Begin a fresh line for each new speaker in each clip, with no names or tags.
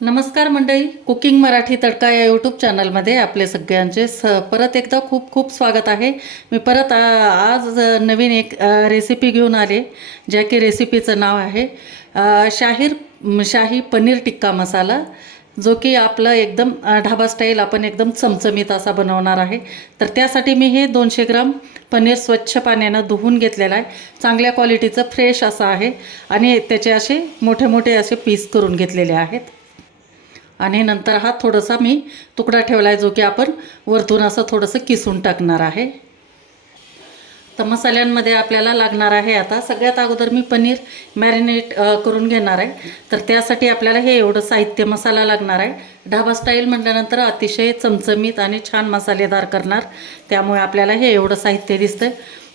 नमस्कार मंडळी. कुकिंग मराठी तडका या यूट्यूब चॅनलमध्ये आपले सगळ्यांचे स परत एकदा खूप खूप स्वागत आहे. मी परत आ, आज नवीन एक रेसिपी घेऊन आले ज्या की रेसिपीचं नाव आहे शाहीर शाही पनीर टिक्का मसाला जो की आपलं एकदम ढाबा स्टाईल आपण एकदम चमचमीत असा बनवणार आहे. तर त्यासाठी मी हे दोनशे ग्राम पनीर स्वच्छ पाण्यानं धुवून घेतलेलं आहे. चांगल्या क्वालिटीचं फ्रेश असं आहे. आणि त्याचे असे मोठे मोठे असे पीस करून घेतलेले आहेत. आणि नंतर हा थोडासा मी तुकडा ठेवला आहे जो की आपण वरतून असं थोडंसं किसून टाकणार आहे. तर मसाल्यांमध्ये आपल्याला लागणार आहे आता सगळ्यात अगोदर मी पनीर मॅरिनेट करून घेणार आहे. तर त्यासाठी आपल्याला हे एवढं साहित्य मसाला लागणार आहे. ढाबा स्टाईल म्हटल्यानंतर अतिशय चमचमीत आणि छान मसालेदार करणार. त्यामुळे आपल्याला हे एवढं साहित्य दिसतं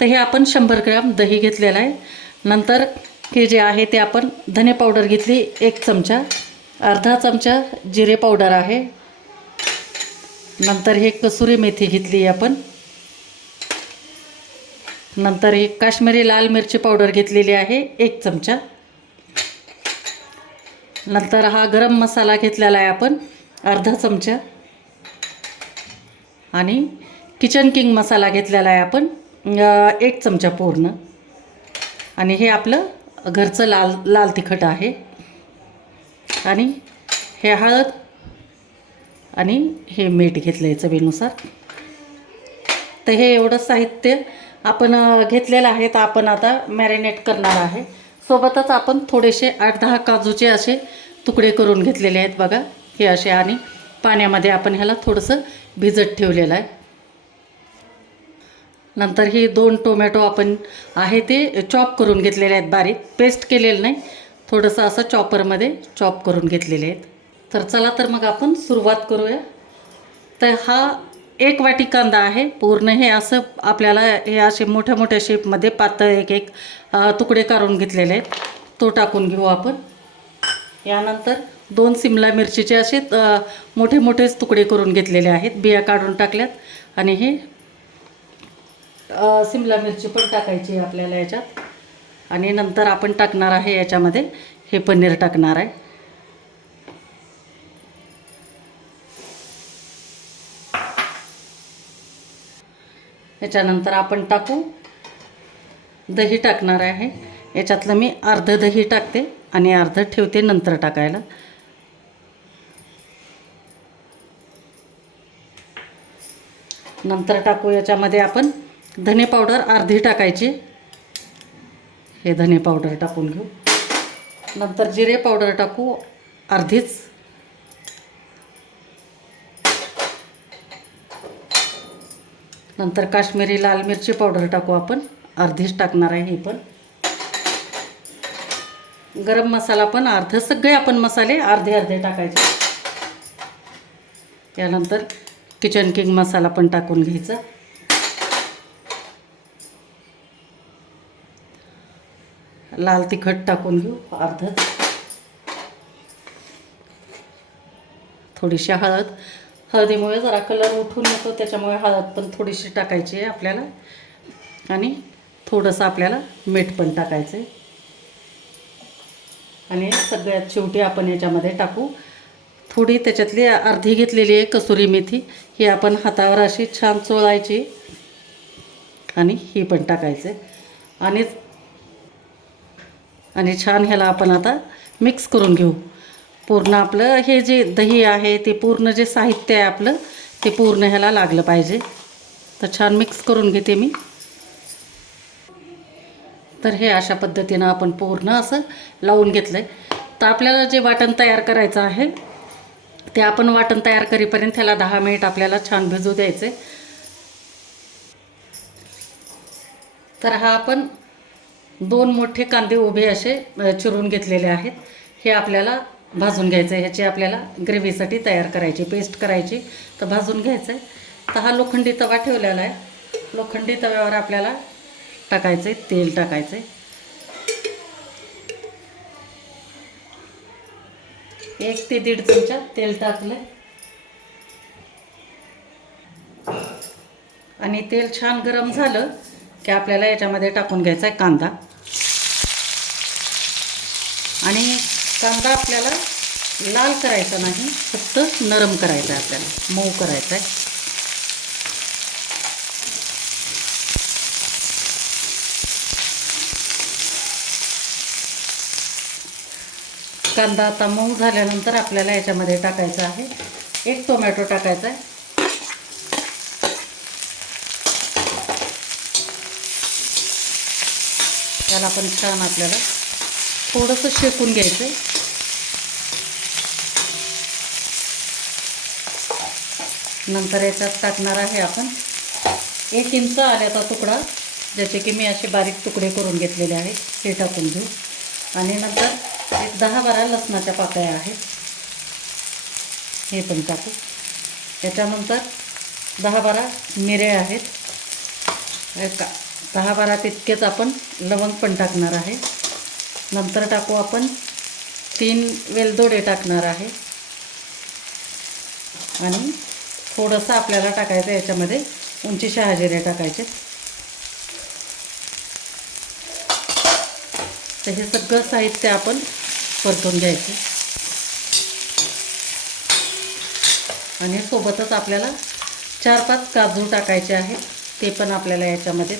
तर हे आपण शंभर ग्रॅम दही घेतलेलं आहे. नंतर हे जे आहे ते आपण धने पावडर घेतली एक चमचा. अर्धा चमचा जिरे पावडर आहे. नंतर हे कसुरी मेथी घेतली आपण. नंतर ही काश्मीरी लाल मिरची पावडर घेतलेली आहे एक चमचा. नंतर हा गरम मसाला घेतलेला आहे आपण अर्धा चमचा. आणि किचन किंग मसाला घेतलेला आहे आपण एक चमचा पूर्ण. आणि हे आपलं घरचं लाल लाल तिखट आहे. आणि हे हळद आणि हे मीठ घेतलं आहे चवीनुसार. तर हे एवढं साहित्य आपण घेतलेलं आहे. तर आपण आता मॅरिनेट करणार आहे. सोबतच आपण थोडेसे आठ दहा काजूचे असे तुकडे करून घेतलेले आहेत बघा. हे असे आणि पाण्यामध्ये आपण ह्याला थोडंसं भिजत ठेवलेलं आहे. नंतर हे दोन टोमॅटो आपण आहे ते चॉप करून घेतलेले आहेत बारीक. पेस्ट केलेलं नाही. थोडंसं असं चॉपरमध्ये चॉप करून घेतलेले आहेत. तर चला तर मग आपण सुरुवात करूया. तर हा एक वाटी कांदा आहे. पूर्ण हे असं आपल्याला हे असे मोठ्या मोठ्या शेपमध्ये पातळ एक एक तुकडे काढून घेतलेले आहेत. तो टाकून घेऊ आपण. यानंतर दोन सिमला मिरचीचे असे मोठे मोठेच तुकडे करून घेतलेले आहेत. बिया काढून टाकल्यात. आणि हे सिमला मिरची पण टाकायची आहे आपल्याला याच्यात. आणि नंतर आपण टाकणार आहे याच्यामध्ये हे पनीर टाकणार आहे. याच्यानंतर आपण टाकू. दही टाकणार आहे. याच्यातलं मी अर्ध दही टाकते आणि अर्ध ठेवते नंतर टाकायला. नंतर टाकू याच्यामध्ये आपण धने पावडर अर्धी टाकायची. हे धने पावडर टाकून घेऊ. नंतर जिरे पावडर टाकू अर्धीच. नंतर काश्मीरी लाल मिरची पावडर टाकू आपण. अर्धीच टाकणार आहे ही पण. गरम मसाला पण अर्ध सगळे आपण मसाले अर्धे अर्धे टाकायचे. यानंतर किचन किंग मसाला पण टाकून घ्यायचा. लाल तिखट टाकून घेऊ अर्ध. थोडीशी हळद. हळदीमुळे जरा कलर उठून येतो त्याच्यामुळे हळद पण थोडीशी टाकायची आहे आपल्याला. आणि थोडंसं आपल्याला मीठ पण टाकायचं आहे आणि सगळ्यात शेवटी आपण याच्यामध्ये टाकू. थोडी त्याच्यातली अर्धी घेतलेली आहे कसुरी मेथी. ही आपण हातावर अशी छान चोळायची. आणि ही पण टाकायचं आहे आणि आणि छान ह्याला आपण आता मिक्स करून घेऊ. पूर्ण आपलं हे जे दही आहे ते पूर्ण जे साहित्य आहे आपलं ते पूर्ण ह्याला लागलं पाहिजे. तर छान मिक्स करून घेते मी. तर हे अशा पद्धतीनं आपण पूर्ण असं लावून घेतलं आहे तर आपल्याला जे वाटण तयार करायचं आहे ते आपण वाटण तयार करीपर्यंत त्याला दहा मिनिट आपल्याला छान भिजू द्यायचे तर हा आपण दोन मोठे कांदे उभे असे चिरून घेतलेले आहेत. हे आपल्याला भाजून घ्यायचं आहे ह्याची आपल्याला ग्रेव्हीसाठी तयार करायची पेस्ट करायची. तर भाजून घ्यायचं आहे तर हा लोखंडी तवा ठेवलेला आहे. लोखंडी तव्यावर आपल्याला टाकायचं आहे तेल टाकायचं आहे एक ते दीड चमचा तेल टाकलं आणि तेल छान गरम झालं की आपल्याला याच्यामध्ये टाकून घ्यायचा आहे कांदा. आणि कांदा आपल्याला लाल करायचा नाही फक्त नरम करायचा आहे आपल्याला मऊ करायचा आहे. कांदा आता मऊ झाल्यानंतर आपल्याला याच्यामध्ये टाकायचा आहे एक टोमॅटो टाकायचा आहे. त्याला पण छान आपल्याला थोडंसं शेकून घ्यायचं आहे नंतर याच्यात टाकणार आहे आपण एक इंच आल्याचा तुकडा ज्याचे की मी असे बारीक तुकडे करून घेतलेले आहेत ते टाकून घेऊ. आणि नंतर एक दहा बारा लसणाच्या पाकळ्या आहेत हे पण टाकू. त्याच्यानंतर दहा बारा मिरे आहेत. एक दहा बारा तितकेच आपण लवंग पण टाकणार आहे. नंतर टाकू आपण तीन वेलदोडे टाकणार आहे. आणि थोडंसं आपल्याला टाकायचं याच्यामध्ये उंची शहाजिरे टाकायचे. तर हे सगळं साहित्य आपण परतून घ्यायचं. आणि सोबतच आपल्याला चार पाच काजू टाकायचे आहेत ते पण आपल्याला याच्यामध्ये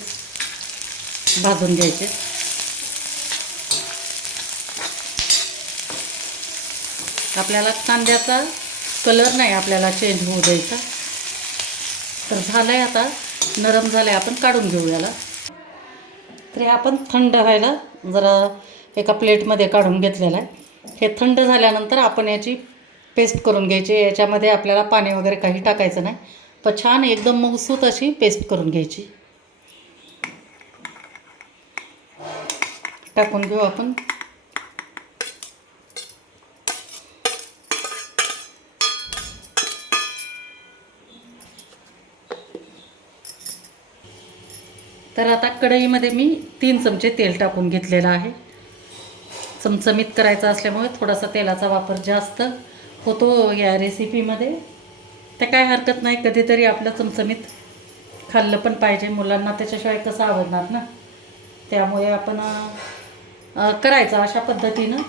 भाजून घ्यायचे. आपल्याला कांद्याचा कलर नाही आपल्याला चेंज होऊ द्यायचा. तर झालं आहे आता नरम झालं आहे आपण काढून घेऊ याला. तर हे आपण थंड व्हायला जरा एका प्लेटमध्ये काढून घेतलेलं आहे. हे थंड झाल्यानंतर आपण याची पेस्ट करून घ्यायची. याच्यामध्ये आपल्याला पाणी वगैरे काही टाकायचं नाही. पण छान एकदम मऊसूत अशी पेस्ट करून घ्यायची. टाकून घेऊ आपण. तर आता कढईमध्ये मी तीन चमचे तेल टाकून घेतलेलं आहे. चमचमीत करायचा असल्यामुळे थोडासा तेलाचा वापर जास्त होतो या रेसिपीमध्ये. तर काय हरकत नाही कधीतरी आपलं चमचमीत खाल्लं पण पाहिजे. मुलांना त्याच्याशिवाय कसं आवडणार ना? त्यामुळे आपण करायचं अशा पद्धतीनं.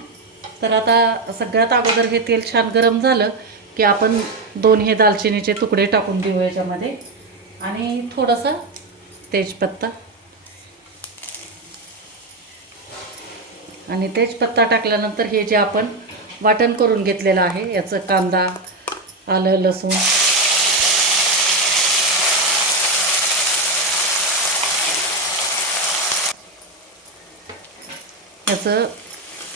तर आता सगळ्यात अगोदर हे तेल छान गरम झालं की आपण दोन हे दालचिनीचे तुकडे टाकून देऊ याच्यामध्ये. आणि थोडंसं तेजपत्ता. आणि तेजपत्ता टाकल्यानंतर हे जे आपण वाटण करून घेतलेलं आहे याचं कांदा आलं लसूण याचं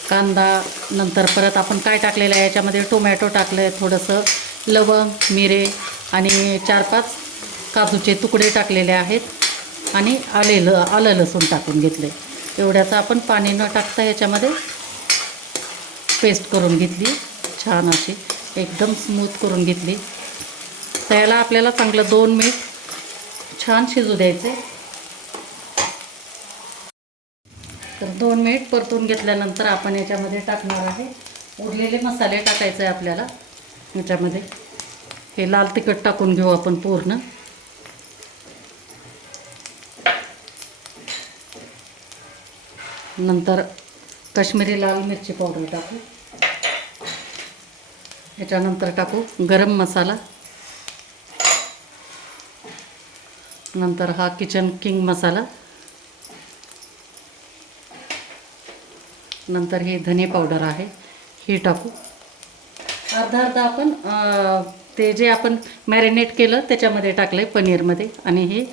कांदा नंतर परत आपण काय टाकलेलं आहे याच्यामध्ये टोमॅटो टाकलं आहे थोडंसं लवंग मिरे आणि चार पाच काजूचे तुकडे टाकलेले आहेत आणि आले ल आलं लसूण टाकून घेतले एवढ्याचं आपण पाणी न टाकता याच्यामध्ये पेस्ट करून घेतली. छान अशी एकदम स्मूथ करून घेतली. त्याला आपल्याला चांगलं दोन मिनिट छान शिजू द्यायचे. तर दोन मिनिट परतून घेतल्यानंतर आपण याच्यामध्ये टाकणार आहे. उरलेले मसाले टाकायचे आहे आपल्याला. याच्यामध्ये हे लाल तिखट टाकून घेऊ आपण पूर्ण. नंतर काश्मीरी लाल मिरची पावडर टाकू. याच्यानंतर टाकू गरम मसाला. नंतर हा किचन किंग मसाला. नंतर हे धने पावडर आहे हे टाकू. अर्धा अर्धा आपण ते जे आपण मॅरिनेट केलं त्याच्यामध्ये टाकलं आहे पनीरमध्ये आणि हे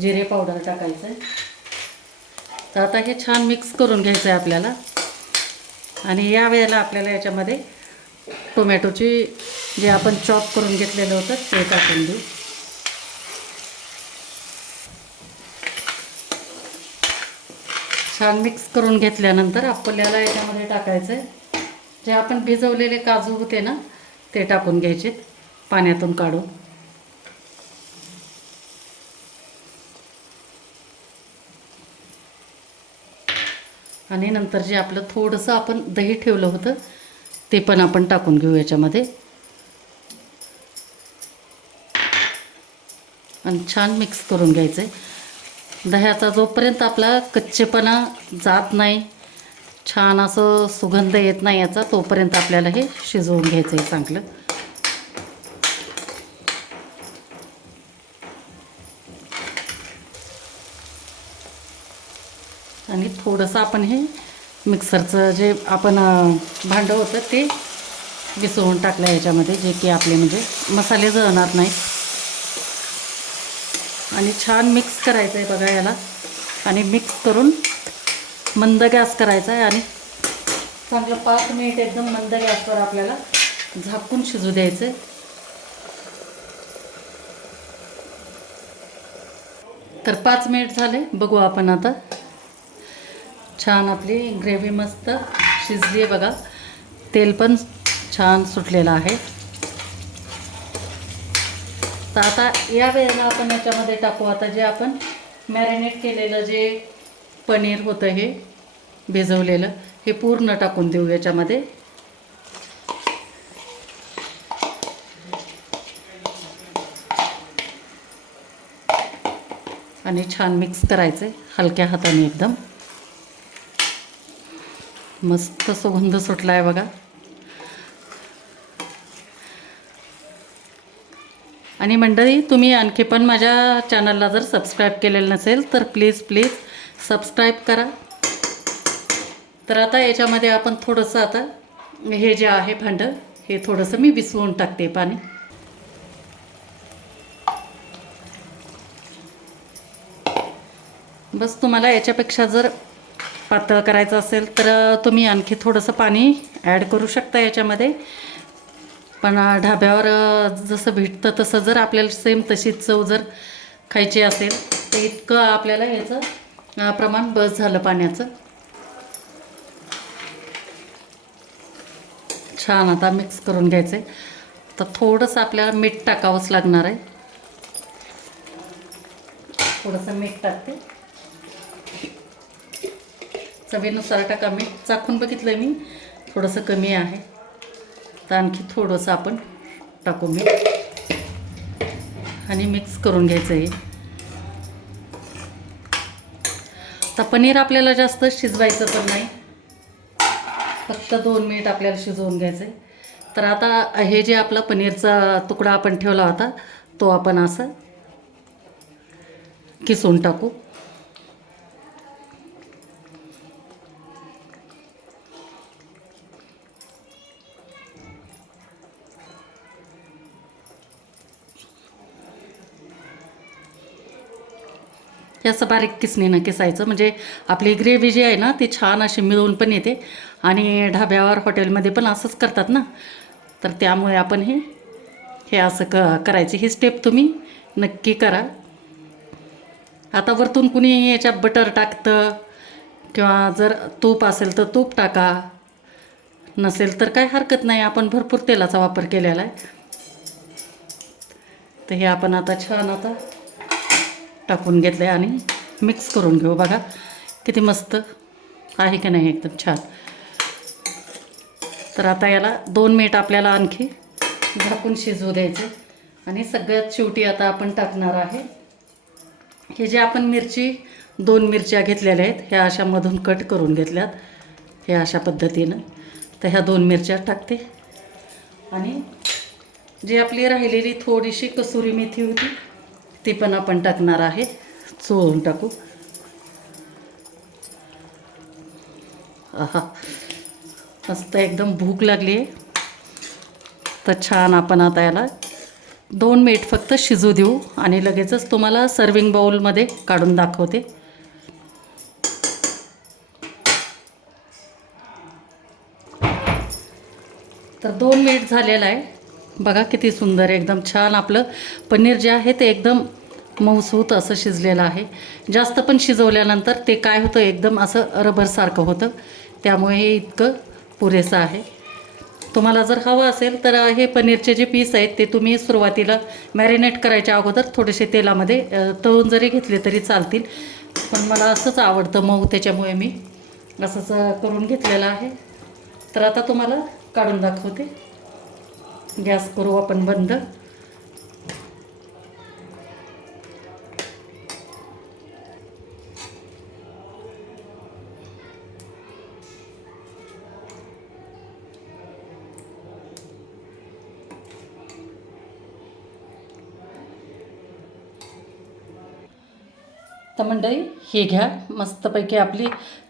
जिरे पावडर टाकायचं आहे तर आता हे छान मिक्स करून घ्यायचं आहे आपल्याला. आणि या वेळेला आपल्याला याच्यामध्ये टोमॅटोची जे आपण चॉप करून घेतलेलं होतं ते टाकून देऊ. छान मिक्स करून घेतल्यानंतर आपल्याला याच्यामध्ये टाकायचं आहे जे आपण भिजवलेले काजू होते ना ते टाकून घ्यायचे पाण्यातून काढून. आणि नंतर जे आपलं थोडंसं आपण दही ठेवलं होतं ते पण आपण टाकून घेऊ याच्यामध्ये. आणि छान मिक्स करून घ्यायचं आहे दह्याचा जोपर्यंत आपला कच्चेपणा जात नाही छान असं सुगंध येत नाही याचा तोपर्यंत आपल्याला हे शिजवून घ्यायचं आहे चांगलं. आणि थोडंसं आपण हे मिक्सरचं जे आपण भांडं होतं ते विसळून टाकलं याच्यामध्ये जे की आपले म्हणजे मसाले जळणार नाहीत. आणि छान मिक्स करायचं आहे बघा याला. आणि मिक्स करून मंद गॅस करायचा आहे आणि चांगलं पाच मिनिट एकदम मंद गॅसवर आपल्याला झाकून शिजू द्यायचं आहे तर पाच मिनिट झाले बघू आपण आता. छान आपली ग्रेव्ही मस्त शिजली आहे बघा. तेल पण छान सुटलेलं आहे. तर आता या वेळेला आपण याच्यामध्ये टाकू. आता जे आपण मॅरिनेट केलेलं जे पनीर होतं हे भिजवलेलं हे पूर्ण टाकून देऊ याच्यामध्ये. आणि छान मिक्स करायचं आहे हलक्या हाताने एकदम. मस्त सुगंध सुटला आहे बघा. आणि मंडळी तुम्ही आणखी पण माझ्या चॅनलला जर सबस्क्राईब केलेलं नसेल तर प्लीज प्लीज सबस्क्राईब करा. तर आता याच्यामध्ये आपण थोडंसं आता हे जे आहे भांडं हे थोडंसं मी विसवून टाकते पाणी. बस तुम्हाला याच्यापेक्षा जर पातळ करायचं असेल तर तुम्ही आणखी थोडंसं पाणी ॲड करू शकता याच्यामध्ये. पण ढाब्यावर जसं भेटतं तसं जर आपल्याला सेम तशीच चव जर खायची असेल तर इतकं आपल्याला याचं प्रमाण बस झालं पाण्याचं. छान आता मिक्स करून घ्यायचं आहे तर थोडंसं आपल्याला मीठ टाकावंच लागणार आहे. थोडंसं मीठ टाकते. चवीनुसार टाका. मीठ चाखून बघितलं मी. थोडंसं कमी आहे. तर आणखी थोडंसं आपण टाकू मीठ आणि मिक्स करून घ्यायचं आहे आता पनीर आपल्याला जास्त शिजवायचं पण नाही. फक्त दोन मिनिट आपल्याला शिजवून घ्यायचं आहे तर आता हे जे आपला पनीरचा तुकडा आपण ठेवला होता तो आपण असं किसून टाकू. हे असं बारीक किसणीनं किसायचं. म्हणजे आपली ग्रेव्ही जी आहे ना ती छान अशी मिळून पण येते. आणि ढाब्यावर हॉटेलमध्ये पण असंच करतात ना. तर त्यामुळे आपण हे हे असं क करायचं. ही स्टेप तुम्ही नक्की करा. आता वरतून कुणी याच्यात बटर टाकतं किंवा जर तूप असेल तर तूप टाका. नसेल तर काय हरकत नाही आपण भरपूर तेलाचा वापर केलेला आहे. तर हे आपण आता छान आता टाकून घेतलं आहे आणि मिक्स करून घेऊ. बघा किती मस्त आहे की नाही एकदम छान. तर आता याला दोन मिनिट आपल्याला आणखी झाकून शिजवू द्यायचे आणि सगळ्यात शेवटी आता आपण टाकणार आहे हे जे आपण मिरची दोन मिरच्या घेतलेल्या आहेत ह्या अशा मधून कट करून घेतल्यात. हे अशा पद्धतीनं. तर ह्या दोन मिरच्या टाकते. आणि जी आपली राहिलेली थोडीशी कसुरी मेथी होती ती पण आपण टाकणार आहे. चोळून टाकू. आहा. मस्त एकदम भूक लागली. आहे तर छान आपण आता याला दोन मिनिट फक्त शिजू देऊ आणि लगेचच तुम्हाला सर्विंग बाउलमध्ये काढून दाखवते. तर दोन मिनिट झालेलं आहे. बघा किती सुंदर एकदम छान आपलं पनीर जे आहे ते एकदम मऊसूत असं शिजलेलं आहे. जास्त पण शिजवल्यानंतर ते काय होतं एकदम असं रबरसारखं होतं. त्यामुळे हे इतकं पुरेसं आहे. तुम्हाला जर हवं असेल तर हे पनीरचे जे पीस आहेत ते तुम्ही सुरुवातीला मॅरिनेट करायच्या अगोदर थोडेसे तेलामध्ये तळून जरी घेतले तरी चालतील. पण मला असंच आवडतं मऊ त्याच्यामुळे मी असंच करून घेतलेलं आहे. तर आता तुम्हाला काढून दाखवते. गॅस करू आपण बंद. तर मंडळी हे घ्या. मस्तपैकी आपली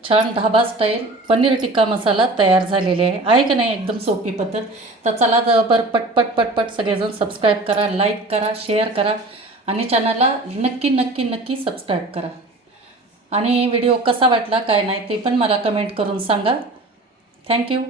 छान ढाबा स्टाईल पनीर टिक्का मसाला तयार झालेली आहे. आहे का नाही एकदम सोपी पद्धत? तर चला जवळपर बरं पटपट पटपट सगळेजण सबस्क्राईब करा लाईक करा शेअर करा आणि चॅनलला नक्की नक्की नक्की सबस्क्राईब करा. आणि व्हिडिओ कसा वाटला काय नाही ते पण मला कमेंट करून सांगा. थँक्यू